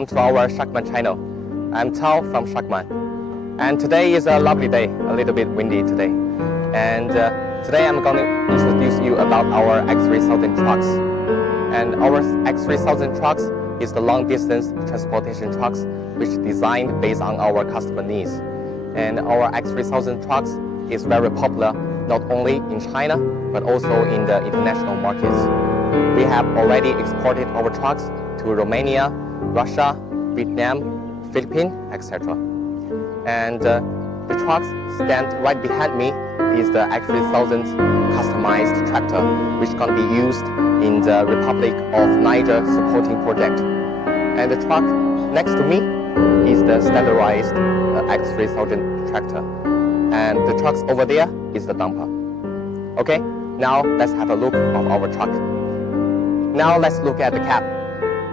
welcome to our Shacman channel. I'm Tao from Shacman, and today is a lovely day, a little bit windy today. And today I'm going to introduce you about our X3000 trucks. And our X3000 trucks is the long-distance transportation trucks which designed based on our customer needs. And our X3000 trucks is very popular not only in China but also in the international markets. We have already exported our trucks to Romania, Russia, Vietnam, Philippines, etc. And the trucks stand right behind me is the X3000 customized tractor, which is going to be used in the Republic of Niger supporting project. And the truck next to me is the standardized X3000 tractor. And the trucks over there is the dumper. Okay, now let's have a look of our truck. Now let's look at the cab.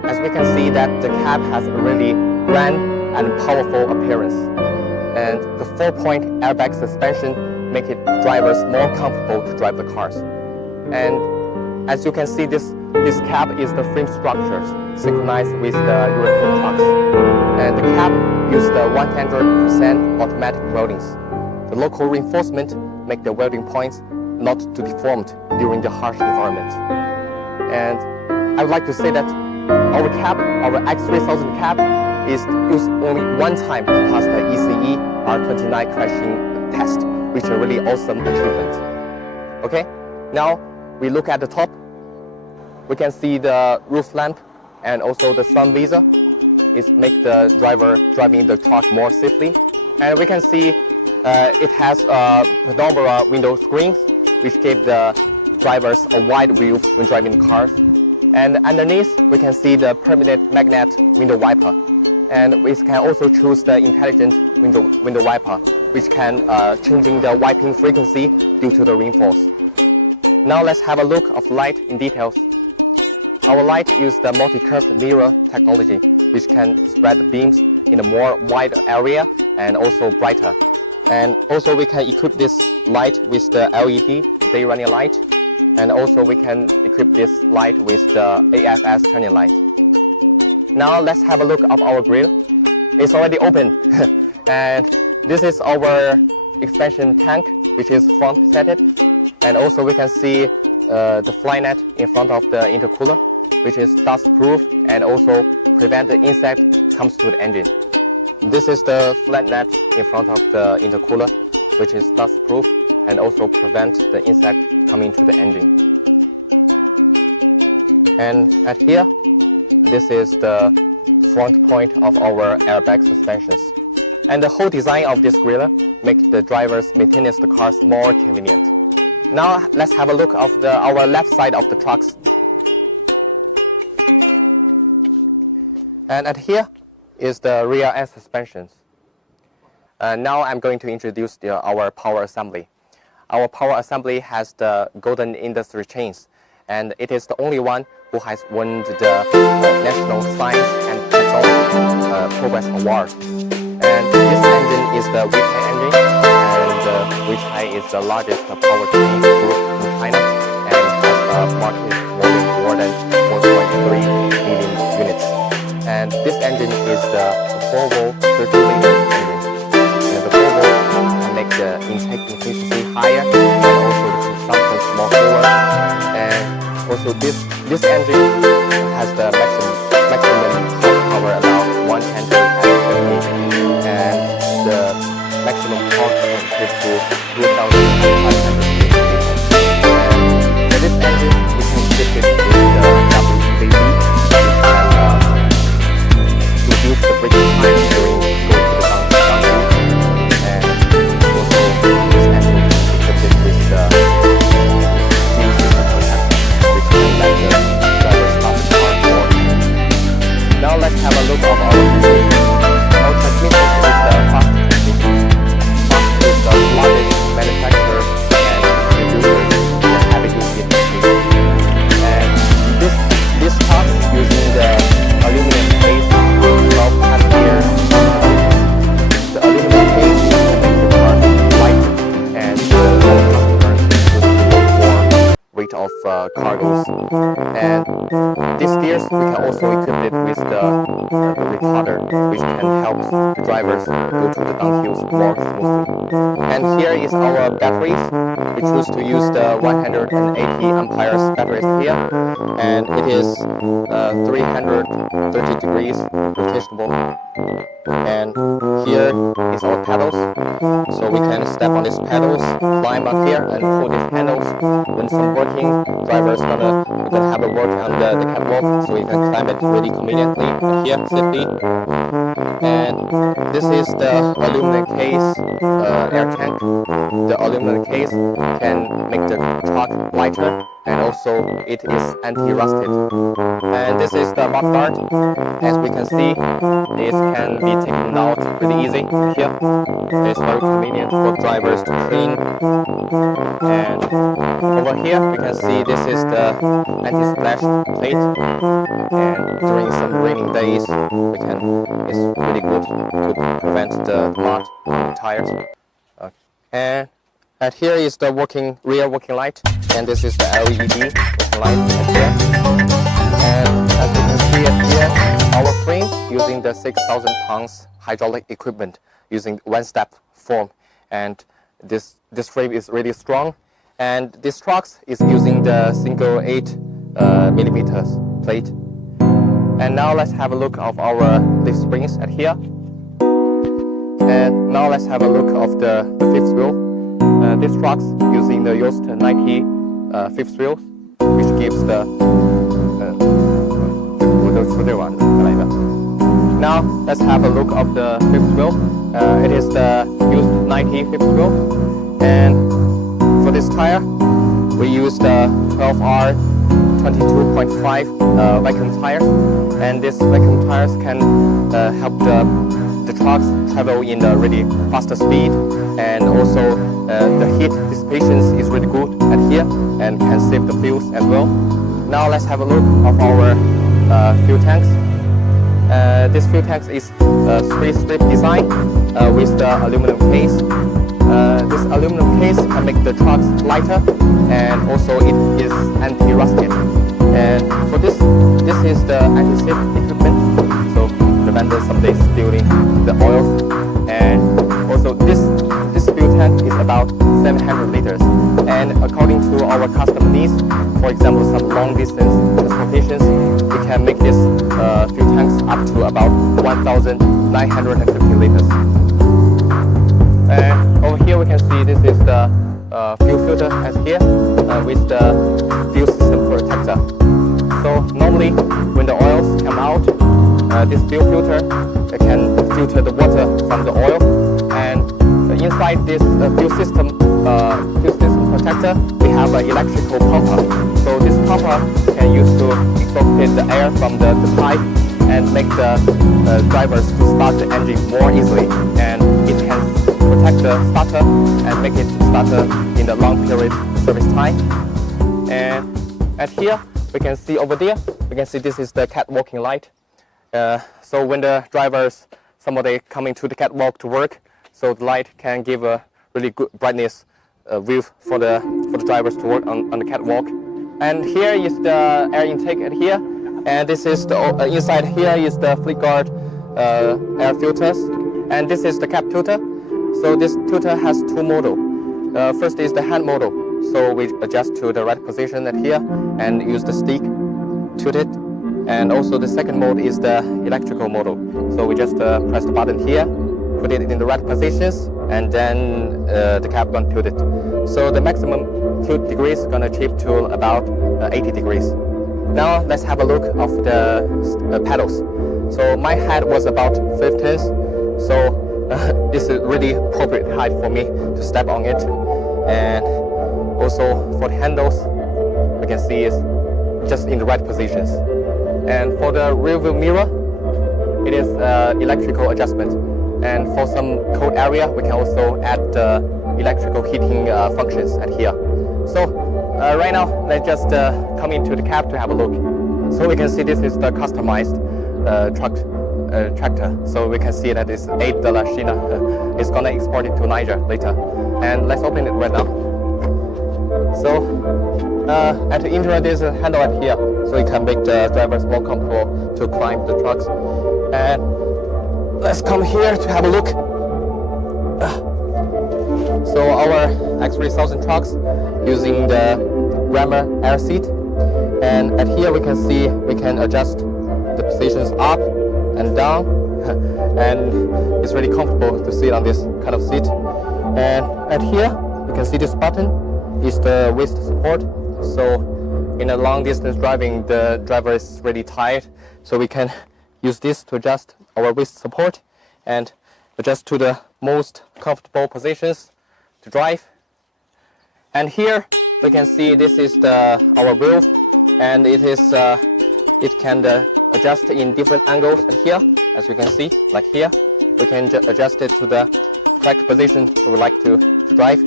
As we can see that the cab has a really grand and powerful appearance. And the 4-point airbag suspension make it drivers more comfortable to drive the cars. And as you can see, this cab is the frame structure synchronized with the European trucks. And the cab uses the 100% automatic weldings. The local reinforcement make the welding points not to deformed during the harsh environment. And I would like to say that our cab, our X3000 cab, is used only one time to pass the ECE R29 crashing test, which is a really awesome achievement. Okay, now we look at the top. We can see the roof lamp and also the sun visor. It makes the driver driving the truck more safely. And we can see it has penumbra window screens, which give the drivers a wide view when driving the cars. And underneath, we can see the permanent magnet window wiper. And we can also choose the intelligent window wiper, which can changing the wiping frequency due to the rainfalls. Now let's have a look of light in details. Our light uses the multi-curved mirror technology, which can spread the beams in a more wide area and also brighter. And also we can equip this light with the LED day running light. And also we can equip this light with the AFS turning light. Now let's have a look of our grill. It's already open. And this is our expansion tank, which is front setted. And also we can see the fly net in front of the intercooler, which is dust proof and also prevent the insect comes to the engine. This is the flat net in front of the intercooler, which is dust proof and also prevent the insect coming to the engine. And at here, this is the front point of our airbag suspensions. And the whole design of this griller makes the drivers maintenance the cars more convenient. Now let's have a look of our left side of the trucks. And at here is the rear end suspensions. Now I'm going to introduce our power assembly. Our power assembly has the Golden Industry chains, and it is the only one who has won the National Science and Technology Progress Award. And this engine is the Weichai engine, and Weichai is the largest powertrain group in China and has a market volume more than 4.3 million units. And this engine is the Volvo 13-liter engine. And the Volvo can make the intake efficiency higher and also the consumption more lower. And also this engine has the maximum power about 150, and the maximum torque can get to 2,500 kg. And this engine we can shift it with the WKV, which can reduce the braking time during going to the downhill. And also this engine is equipped with the fuel system protector, which can let the driver stop the car more. Now let's have a look at our transmission. Our transmission is the fast transmission. Fast is the largest manufacturer and distributor for heavy-duty transmission. And this truck using the aluminum case, 12-ampere transmission. The aluminum case can make the car light and low customers with low weight of cargoes. And these gears we can also equip it with the helps the drivers go to the downhills more smoothly. And here is our batteries. We choose to use the 180 amperes batteries here, and it is 330 degrees rotationable. And here is our pedals, so we can step on these pedals, climb up here, and hold these handles. When some working, drivers gonna have a work on the catwalk, so you can climb it really conveniently here safely. And this is the aluminum case air tank. The aluminum case can make the truck lighter, and also it is anti-rusted. And this is the mud guard. As we can see, this can be taken out pretty easy here. It's very convenient for drivers to clean. And over here we can see this is the anti-splash plate. And during some raining days, it's really good to prevent the mud on the tires. And here is the rear working light, and this is the LED working light right here. And as you can see it here, our frame using the 6,000 pounds hydraulic equipment using one-step form, and this frame is really strong. And this truck is using the single 8 millimeters plate. And now let's have a look of our leaf springs at here. And now let's have a look of the fifth wheel. This truck using the Yost 90 fifth wheel, which gives the Now let's have a look of the fifth wheel. It is the Yost 90 fifth wheel, and for this tire we use the 12R 22.5 vacuum tires, and these vacuum tires can help the trucks travel in a really faster speed, and also the heat dissipation is really good at here and can save the fuels as well. Now let's have a look of our fuel tanks. This fuel tank is a 3-strip design with the aluminum case. This aluminum case can make the trucks lighter, and also it is anti-rusted. And for this is the anti-slip equipment, so prevent someday stealing the oil. And also this fuel tank is about 700 liters. And according to our customer needs, for example, some long distance transportations, we can make this fuel tanks up to about 1,950 liters. And over here we can see this is the fuel filter as here with the fuel system protector. So normally when the oils come out, this fuel filter can filter the water from the oil, and inside this fuel system protector we have an electrical pumper. So this pumper can use to exhaust the air from the pipe and make the drivers to start the engine more easily, and it can protect the starter and make it starter in the long period service time. And at here we can see over there, we can see this is the catwalking light. So when the drivers, somebody coming to the catwalk to work, so the light can give a really good brightness view for the drivers to work on the catwalk. And here is the air intake at here, and this is the inside here is the fleet guard air filters, and this is the cap filter. So this filter has two models. First is the hand model, so we adjust to the right position at here and use the stick to it. And also the second mode is the electrical model, so we just press the button here, put it in the right positions, and then the cap gonna tilt it. So the maximum tilt degrees gonna achieve to about 80 degrees. Now let's have a look of the pedals. So my height was about 5 tons, so this is really appropriate height for me to step on it. And also for the handles, we can see it's just in the right positions. And for the rear view mirror, it is electrical adjustment. And for some cold area, we can also add electrical heating functions at here. So right now, let's just come into the cab to have a look. So we can see this is the customized tractor. So we can see that it's 8 de la China. It's gonna export it to Niger later. And let's open it right now. So at the interior, there's a handle at here, so it can make the drivers more comfortable to climb the trucks. And let's come here to have a look. So our X3000 trucks using the Rammer air seat, and at here we can see we can adjust the positions up and down, and it's really comfortable to sit on this kind of seat. And at here you can see this button is the waist support. So in a long distance driving, the driver is really tired, so we can use this to adjust our waist support and adjust to the most comfortable positions to drive. And here we can see this is our wheel, and it can adjust in different angles. And here, as you can see, like here, we can adjust it to the correct position we would like to drive.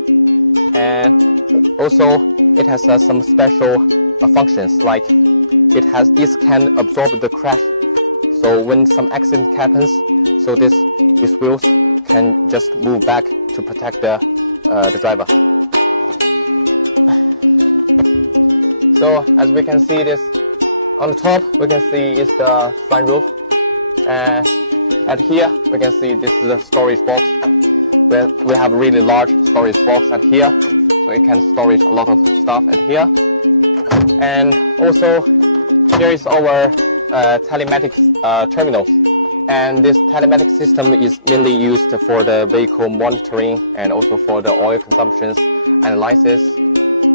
And also it has some special functions, like this can absorb the crash. So when some accident happens, so these wheels can just move back to protect the driver. So as we can see, this on the top we can see is the sunroof, and at here we can see this is the storage box. Where we have a really large storage box at here, so it can storage a lot of stuff at here. And also here is our telematics terminals, and this telematics system is mainly used for the vehicle monitoring and also for the oil consumptions analysis.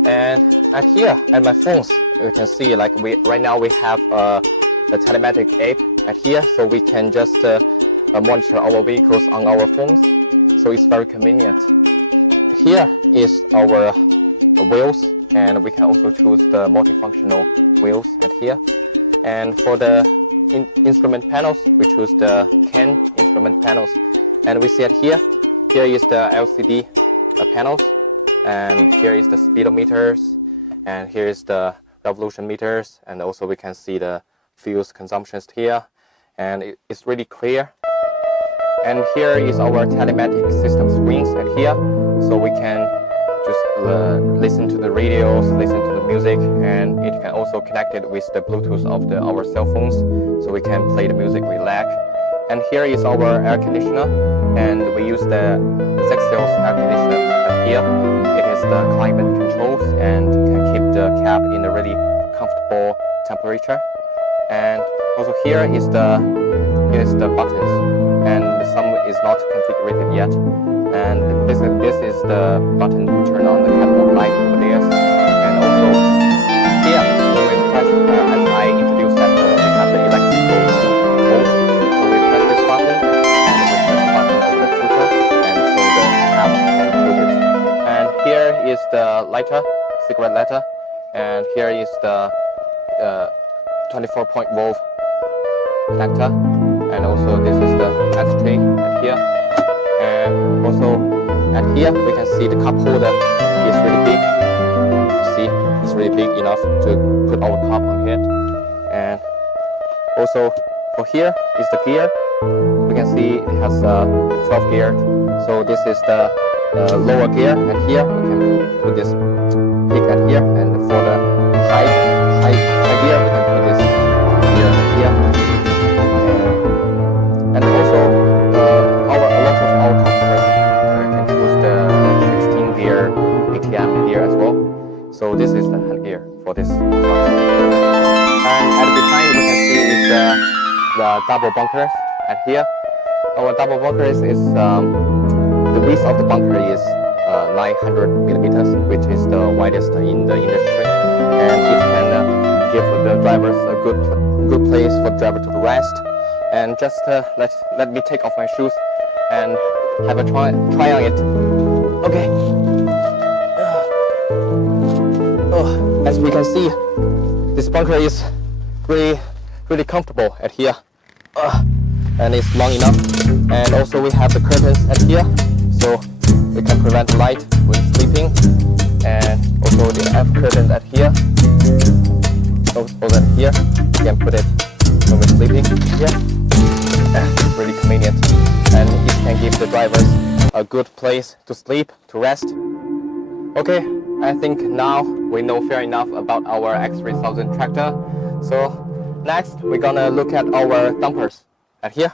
And at here, at my phones, you can see like right now we have a telematic app at here, so we can just monitor our vehicles on our phones. So it's very convenient. Here is our wheels, and we can also choose the multifunctional wheels at here. And for the instrument panels, we choose the CAN instrument panels, and we see it here. Here is the LCD panels, and here is the speedometers, and here is the revolution meters, and also we can see the fuel consumptions here, and it's really clear. And here is our telematic system screens at here, so we can just listen to the radios, listen to the music, and it can also connect it with the Bluetooth of our cell phones, so we can play the music we like. And here is our air conditioner, and we use the 6 cells air conditioner at here. It is the climate controls and can keep the cab in a really comfortable temperature. And also here is the buttons, and some is not configured yet. And this is the button to turn on the catwalk light over there. And also here, when we press, as I introduced that, we have the electrical mode. So we press this button, and we press the button over the filter, and so the cab can tilt it. And here is the lighter, cigarette lighter, and here is the 24-volt connector, and also this is the ashtray at here. And also at here we can see the cup holder is really big. You see, it's really big enough to put our cup on it. And also for here is the gear. We can see it has 12 gear. So this is the lower gear, and here we can put this pick at here. And for the high gear, we can put this gear at here. And also a lot of our customers can choose the 16 gear ATM gear as well. So this is the hand gear for this truck. And at behind we can see is the double bunkers at here. Our double bunkers is the width of the bunker is 900 millimeters, which is the widest in the industry, and it can give the drivers a good place for the driver to rest. And just let me take off my shoes and have a try on it. Okay. As we can see, this bunker is really comfortable at here, and it's long enough. And also we have the curtains at here, so we can prevent light when sleeping. And also the F curtain at here. Also at here, you can put it when we're sleeping here. Really convenient, and it can give the drivers a good place to sleep, to rest. Okay, I think now we know fair enough about our X3000 tractor. So next we're gonna look at our dumpers at here.